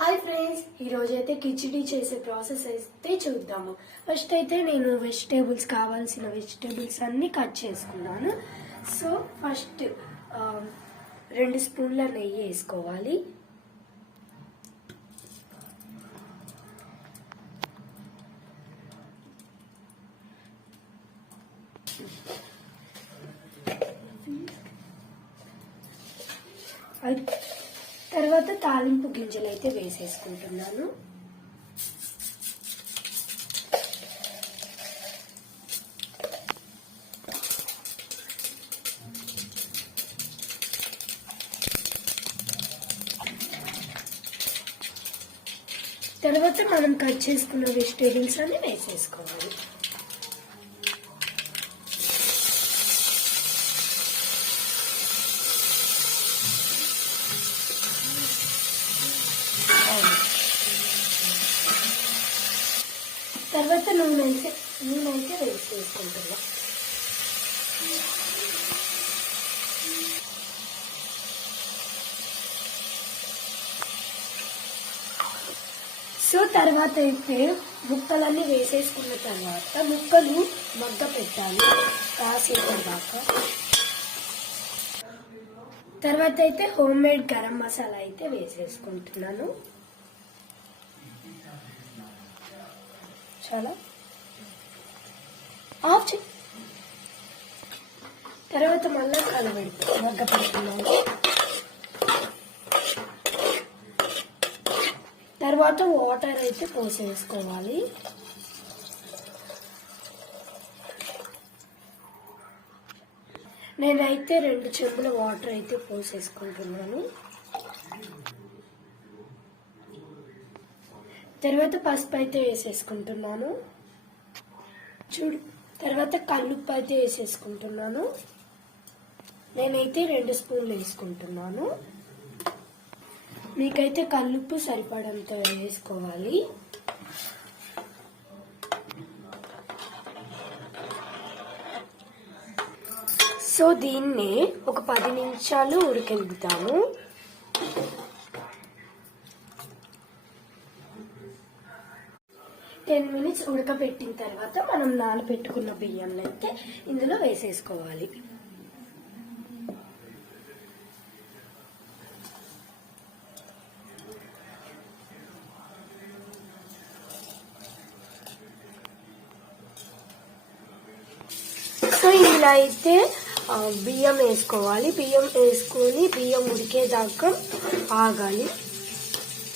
Hi friends, ఈరోజు అయితే కిచిడి చేసే ప్రాసెస్ అయితే చూద్దాము. ఫస్ట్ అయితే నేను కావాల్సిన వెజిటేబుల్స్ అన్నీ కట్ చేసుకున్నాను. సో ఫస్ట్ 2 స్పూన్ల నెయ్యి వేసుకోవాలి. తర్వాత తాలింపు గింజలు అయితే వేసేసుకుంటున్నాను. తర్వాత మనం కట్ చేసుకున్న వెజిటేబుల్స్ అన్ని వేసేసుకోవాలి. తర్వాత నూనె అయితే వేసుకుంటున్నా. సో తర్వాత అయితే ముక్కలన్నీ వేసేసుకున్న తర్వాత ముక్కలు మగ్గ పెట్టాలి కాసేపు దాకా. తర్వాత అయితే హోమ్ మేడ్ గరం మసాలా అయితే వేసేసుకుంటున్నాను. చాలా ఆఫ్ తర్వాత మళ్ళీ మగ్గ పెడుతున్నాను. తర్వాత వాటర్ అయితే పోసేసుకోవాలి. నేనైతే 2 చెంబుల వాటర్ అయితే పోసేసుకుంటున్నాను. తర్వాత పసుపు అయితే వేసేసుకుంటున్నాను. తర్వాత కల్లుప్పు అయితే వేసేసుకుంటున్నాను. నేనైతే 2 స్పూన్లు వేసుకుంటున్నాను. మీకైతే కల్లుప్పు సరిపడంత వేసుకోవాలి. సో దీన్ని ఒక 10 నిమిషాలు ఉడికిద్దాము. మినిట్స్ ఉడకబెట్టిన తర్వాత మనం నానబెట్టుకున్న బియ్యం అయితే ఇందులో వేసేసుకోవాలి. సో ఇలా అయితే బియ్యం వేసుకోవాలి. బియ్యం వేసుకొని బియ్యం ఉడికేదాకా ఆగాలి.